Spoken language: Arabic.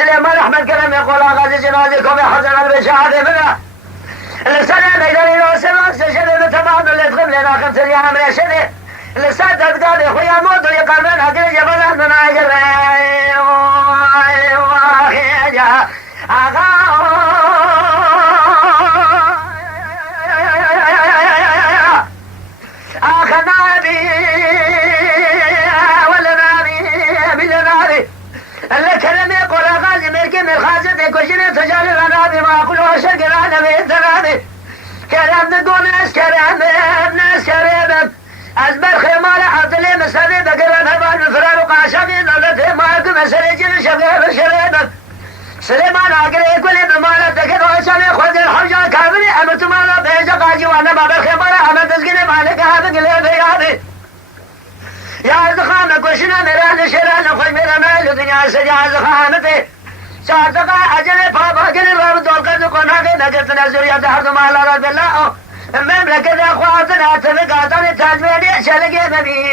سليمان احمد كلام يقول غازي جنازكم يا حسن البشاهد بنا لسنة نقدر يوصل سجل بتمام اللي تغم لنا خمس ايام يا شدي لسنة تقال يا خويا موت ويقال هكذا جبل من عجل يا كشري تجاري غنابي ما كل وشق العالمي تغاني كلام نقول ناس كلام ناس كريم أزبر خيمالة حط لي مسافي بقرن هبال بفرار وقاشقين دولته ما يكون مسرجين شباب شريم سليمان عقلي كل بمالة تكد وشاني خذ الحوجة كاملي أمت مالا بيجا قاجي وانا باب الخيمالة أمت تسقيني مالك هذا قلي بيادي يا زخانة كشنا مران شران خذ مرا مال دنيا سجا زخانتي شارتقا أجل بابا قل الرب دولك نقونا نقلت نزوريا دحرد مالا رب الله المملكة أخواتنا تلقاتني تجميلي شلقي نبي